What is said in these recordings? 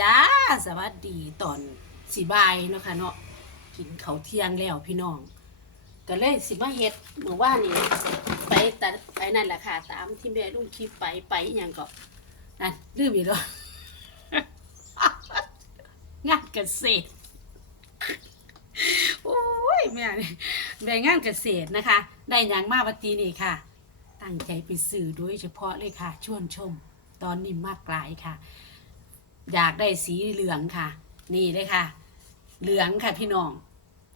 จ้าสวัสดีตอนสีบายเนาะค่ะเนาะกินเขาเที่ยงแล้วพี่น้อง ก็เลยสิมาเฮ็ดเมื่อว่านนี่ไปแต่ไปนั่นแหละค่ะ ตามที่แม่ลุงคลิปไปไปอย่างก็นั่นลืมอีกแล้วงานเกษตรโอ้ยแม่เนี่ได้งานเกษตรนะคะ ได้ยังมากวันตีนี่ค่ะ ตั้งใจไปสื่อโดยเฉพาะเลยค่ะ ชวนชม ตอนนี้มากหลายค่ะ อยากได้สีเหลืองค่ะ นี่เลยค่ะ เหลืองค่ะพี่น้อง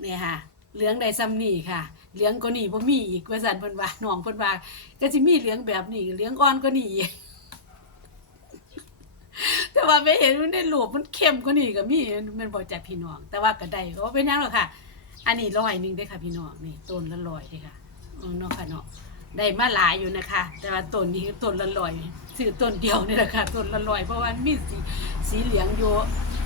นี่ค่ะ เหลืองได้ซ้ำนี่ค่ะ เหลืองก็นี่บ่มีอีกว่าสันเพิ่นว่าน้องเพิ่นว่าก็สิมีเหลืองแบบนี้เหลืองอ่อนก็นี่แต่ว่าไม่เห็นมันได้รูปมันเข้มกว่านี่ก็มีมันบ่จากพี่น้อง แต่ว่าก็ได้ก็เป็นยังหรอกค่ะ อันนี้ร้อยหนึ่งเด้ค่ะพี่น้องนี่ต้นละร้อยเด้ค่ะเออเนาะค่ะเนาะ ได้มาหลายอยู่นะคะ แต่ว่าต้นนี้ต้นละร้อยซื้อต้นเดียวนี่แหละค่ะต้นละร้อยเพราะว่ามีสีสีเหลืองอยู่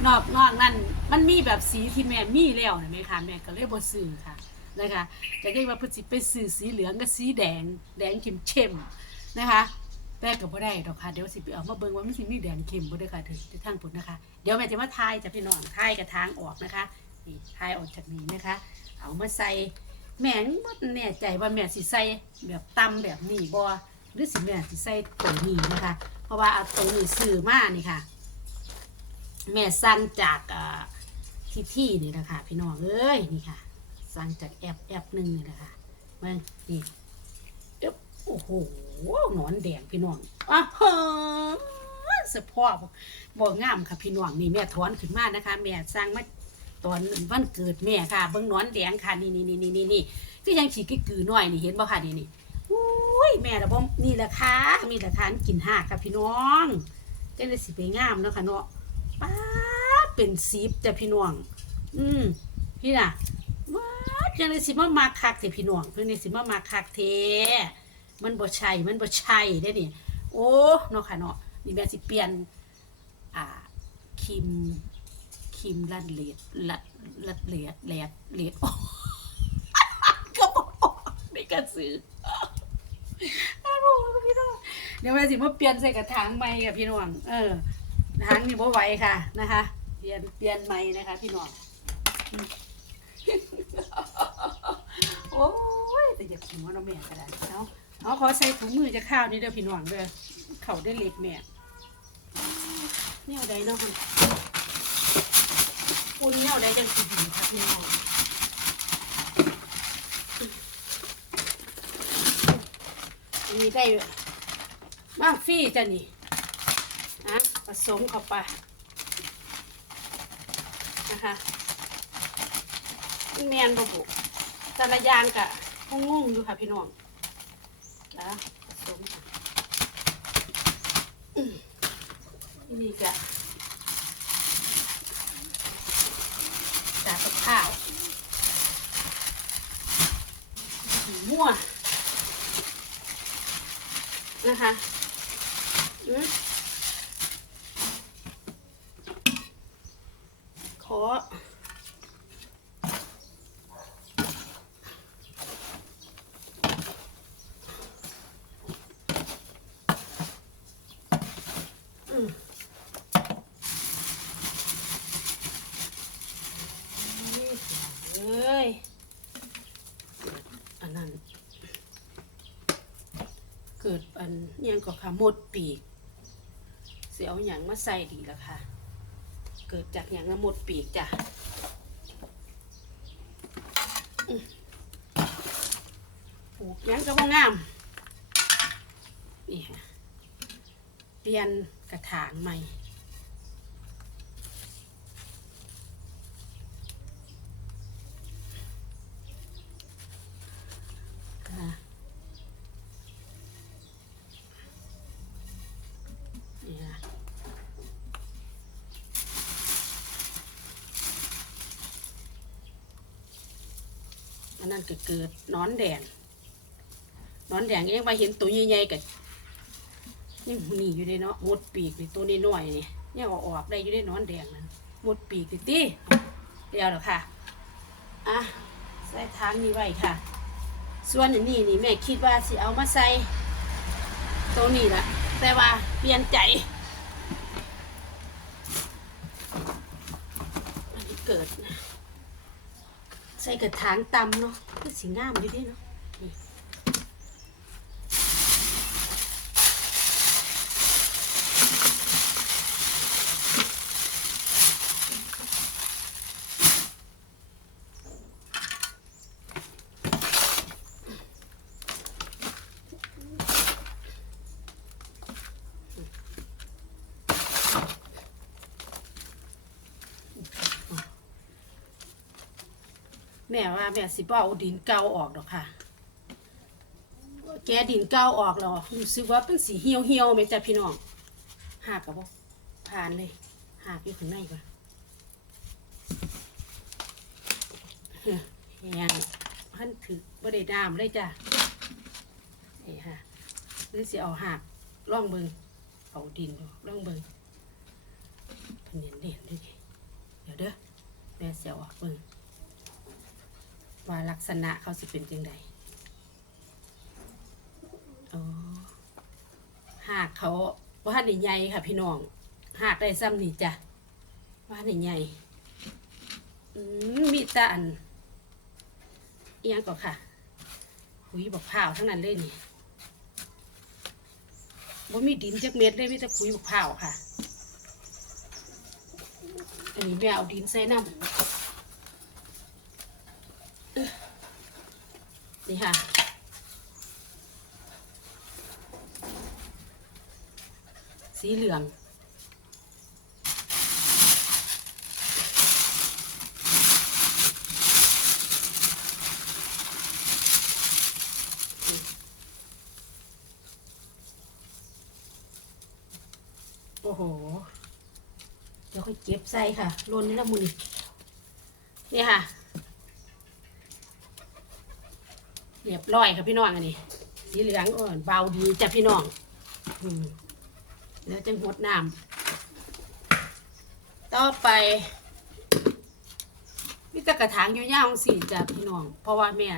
นอกนอกนั่นมันมีแบบสีที่แม่มีแล้วเห็นไหมคะแม่ก็เลยบ่ซื้อค่ะนะคะจะได้ว่าเพิ่นสิไปซื้อสีเหลืองกับสีแดง แดงเข้มๆนะคะแต่ก็บ่ได้ดอกค่ะเดี๋ยวสิไปเอามาเบิ่งว่ามันสิมีแดงเข้มบ่เด้ค่ะถึงทางพุ่นนะคะ เดี๋ยวแม่จะมาทายจะพี่น้องทายกระทางออกนะคะนี่ทายออกจากนี้นะคะ เอามาใส่ แม่งบ่แน่ใจว่าแม่สิใส่แบบตำแบบนี้บ่หรือสิแม่สิใส่ตัวนี้นะคะ เพราะว่าเอาตัวนี้ซื้อมานี่ค่ะ แม่สั่งจากที่ที่นี่นะคะพี่น้องเอ้ยนี่ค่ะ สั่งจากแอปแอปหนึ่งนี่นะคะมันนี่เอ๊บโอ้โหหนอนแดงพี่น้องอ้าวเฮ้สะพอบ่งามค่ะพี่น้องนี่แม่ถอนขึ้นมานะคะ แม่สั่งมา ตอนวันเกิดแม่ค่ะ เบิ่งหนอนแดงค่ะนี่นี่นี่นี่นี่นี่ก็ยังฉีกกือหน่อยนี่เห็นบ่ค่ะนี่นี่อุ้ยแม่ละบ่นี่แหละค่ะมีแหละค่ะกินหากค่ะพี่น้องจังได้สิไปงามเนาะค่ะเนาะป้าเป็นซีบแต่พี่น้อง อืมพี่น่ะว้าจังเลยสิมามาคักเทพี่น้องเพิ่นนี่สิมามาคักเทมันบ่ใช่มันบ่ใช่เด้นี่โอ้เนาะค่ะเนาะนี่แม่สิเปลี่ยนอ่าครีม ครีมลัดเลียดลัดลัดเลดแลดเลดโอ้ก็บอกในกระสืออ้าวพี่น้องเดี๋ยวแม่สิมาเปลี่ยนใส่กระถางใหม่กับพี่น้องเออทางนี่บ่ไหวค่ะนะคะ เปลี่ยนเปลี่ยนใหม่นะคะ พี่น้องโอ้ยแต่อย่าหัวเนาะแม่ก็ได้เอาเอาขอใส่ถุงมือจะข้าวนี่เด้อพี่น้องเด้อเขาได้เล็บแม่เนี่ยใดเนาะค่ะ อุ่นเนี่ยใดจังสิดีค่ะพี่น้องนี่ได้มากฟี่จ้ะนี่นะผสมเข้าไปนะคะแมนบ่บุแต่ละยางกะคงงงอยู่ค่ะพี่น้องนะผสมค่ะอืมนี่กะจากกับข้าวสี ม่วนะคะอืมขอมนี่เอ้ยอั นั้น เกิดอันอิหยังก็ค่ะหมดปีก เสียเอาหยังมาใส่ดีละค่ะ เกิดจากหยังหมดปีกจ้ะปลูกยังก็บ่งามนี่ค่ะเปลี่ยนกระถางใหม่ นนั้นก็เกิดนอนแดงนอนแดงเองมาเห็นตัวใหญ่ๆกับยังหนีอยู่ในเนาะหมดปีกในตัวนี้น้อยนี่ยังเอาออกได้อยู่ในนอนแดงนะหมดปีกติตีเดียวแล้วค่ะอะใส่ทางนี้ไว้ค่ะ ส่วนอันนี้นี่แม่คิดว่าสิเอามาใส่ตัวนี้ละแต่ว่าเปลี่ยนใจเกิด ใส่กระถางตำเนาะก็สีงามอยู่ดีเนาะนี่แม่ว่าแม่สิบ่เอาดินเก่าออกดอกค่ะ แกดินเก่าออกแล้วรู้สึกว่าเป็นสีเหี่ยวเหี่ยวไหมจ้ะพี่น้องหากกับบ่ผ่านเลยหากอยู่ข้างในก่อนแห้งพันถึกบ่ได้น้ำเลยจ้ะนี่ค่ะหรือสิเอาหากล่องเบิงเอาดินล่องเบิงเพิ่นเนียนเด่นด้วยเดี๋ยวเด้อแม่เสียวออกเบิง ว่าลักษณะเขาสิเป็นจังไดหากเขาว่าในใหญ่ค่ะพี่น้อง หากได้ซ้ำนี่จ้ะว่าในใหญ่มีแตาอันเอียงก่อนค่ะหุยบอกพร้าทั้งนั้นเลยนี่ว่ามีดินจักเม็ดเลยมีแต่คุยบอกพร้าค่ะ อันนี้แม่เอาดินใส่น้ำเอ้อ นี่ค่ะ สีเหลือง โอ้โห เดี๋ยวค่อยเก็บใส่ค่ะลนนี่ละมุนนี่ค่ะ เรียบร้อยค่ะพี่น้องอันนี้ สีเหลืองอ่อนเบาดีจ้ะพี่น้องอืมแล้วจึงหดน้ำต่อไปมีแต่กระถางยาวๆสี่จ้ะพี่น้อง เพราะว่าแม่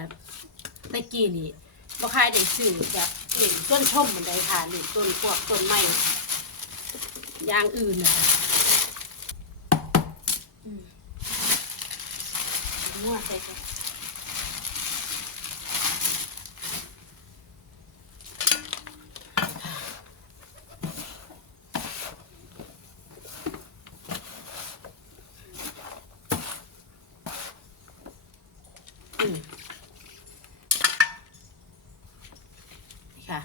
ตะกี้นี่บ่คายได้ซื้อแบบนี่ต้นชมมันไดค่ะนี่ต้นพวกต้นไม้อย่างอื่นนะคะมมั่วใส่กัน นี่ค่ะ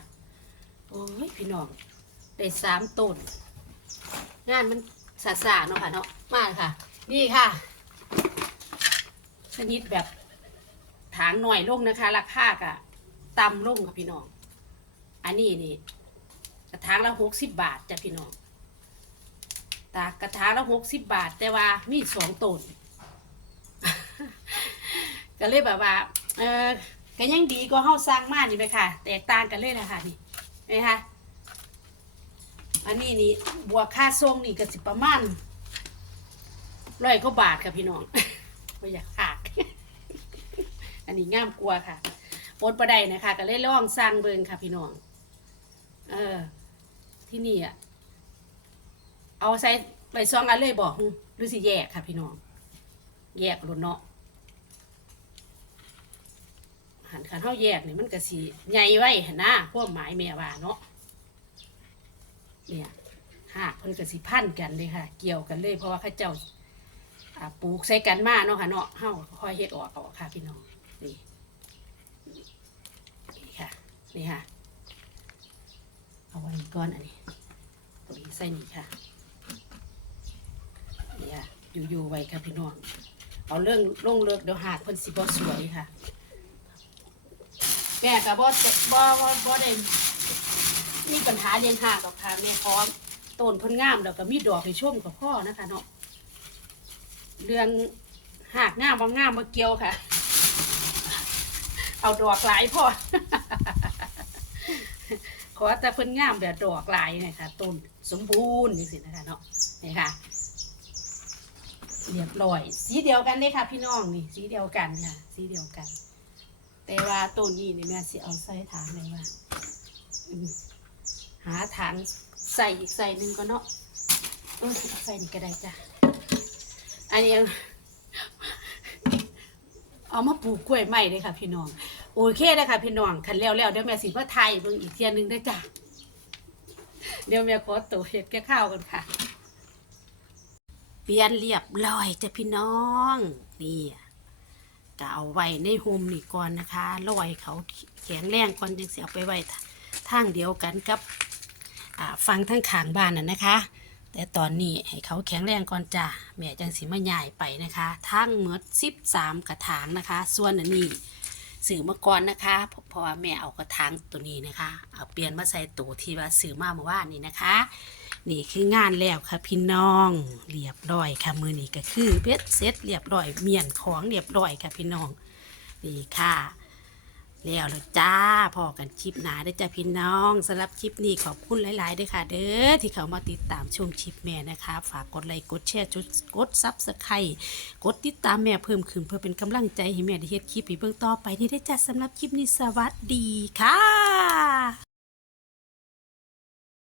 โอ้ยพี่น้อง ได้สามต้น งานมันสาสาเนาะค่ะเนาะ มาเลยค่ะ นี่ค่ะ ชนิดแบบถางหน่อยลงนะคะ ราคากะต่ำลงค่ะพี่น้อง อันนี้นี่กระถางละหกสิบบาทจ้ะพี่น้องตากระถางละหกสิบบาท แต่ว่ามีสองต้น ก็เลยแบบว่า เออก็ยังดีก็เฮาสร้างมานี่ไหมค่ะ แตกต่างกันเลยนะค่ะนี่ไหมคะอันนี้นี่บวกค่าทรงนี่ก็สิประมาณร้อยกว่าบาทค่ะพี่น้องไม่อยากขาดอันนี้ง่ามกลัวค่ะปดประไดนะคะก็เลยล่องสร้างเบิงค่ะพี่น้อง เออ ที่นี่อะ เอาใส่ไปซองอันเลยบอกหรือสิแยกค่ะพี่น้อง แยกรถเนาะ หันขันเฮาแยกนี่มันก็สิใหญ่ไว้หั่นนะพวกหมายแม่ว่าเนาะเนี่ยหากเพิ่นก็สิพันกันเลยค่ะ เกี่ยวกันเลย เพราะว่าเข้าเจ้าอ่าปลูกใส่กันมาเนาะค่ะเนาะเฮาก็ค่อยเฮ็ดออกออกค่ะพี่น้องนี่นี่ค่ะนี่ค่ะ เอาไว้ก่อนอันนี้ตัวนี้ใส่นี่ค่ะนี่ค่ะอยู่ๆไว้ค่ะพี่น้องเอาเรื่องลงเลิกเดี๋ยวหากเพิ่นสิบ่สวยค่ะ แม่กับบ่บ่บ่บ่ได้มีปัญหาเลี้ยงห่าดอกค่ะแม่พร้อมต้นพิ่นงามแล้วก็มีดอกให้ชมกับพ่อนะคะเนาะเรื่องหากงามบ่งงามบ่เกี่ยวค่ะ เอาดอกหลายพ่อขอแต่เพิ่นงามแบบดอกหลายนยคะต้นสมบูรณ์จังซี่นะคะเนาะนี่ค่ะเรียบร้อย สีเดียวกันเลยค่ะ พี่น้องนี่ สีเดียวกันค่ะ สีเดียวกัน แต่ว่าต้นนี้นี่แม่สิเอาใส่ถางเลยว่าหาถางใส่อีกใส่หนึ่งก็เนาะเออเอาใส่นี่ก็ได้จ้ะอันนี้เอามาปลูกกล้วยใหม่เลยค่ะ พี่น้องโอเคเลยค่ะพี่น้องคันแล้วแล้วเดี๋ยวแม่สิมาไทยเบิ่งอีกเทียหนึงได้จ้ะเดี๋ยวแม่ขอตัวเฮ็ดแก้ข้าวกันค่ะ เปลี่ยนเรียบร้อยจ้ะพี่น้องนี่ ก็เอาไว้ในโฮมนี่ก่อนนะคะลอยเขาแข็งแรงก่อนจึงเสียไปไว้ทางเดียวกันกับฟังทั้งขางบ้านน่ะนะคะ แต่ตอนนี้ให้เขาแข็งแรงก่อนจ้าแม่จังสิมาใหญ่ไปนะคะทั้งหมด13กระถางนะคะ ส่วนอันนี้ สื่อมาก่อนนะคะเพราะว่าแม่เอากระถางตัวนี้นะคะ เอาเปลี่ยนมาใส่ตัวที่ว่าซื้อมาเมื่อวานนี้นะคะ นี่คืองานแล้วค่ะพี่น้องเรียบร้อยค่ะมือนี้ก็คือเบ็ดเซ็ตเรียบร้อยเมียนของเรียบร้อยค่ะพี่น้องนี่ค่ะ แล้วล้วจ้าพอกันคลิปหนาได้จ้าพี่น้องสำหรับคลิปนี้ขอบคุณหลาย ๆ ด้วยค่ะ เด้อที่เขามาติดตามชมคลิปแม่นะคะ ฝากกดไลค์กดแชร์จุดกดซับสไครต์กดติดตามแม่เพิ่มขึ้นเพื่อเป็นกำลังใจให้แม่ได้เฮ็ดคลิปอีกเบื้องต่อไปนี่ได้จ้าสำหรับคลิปนี้สวัสดีค่ะ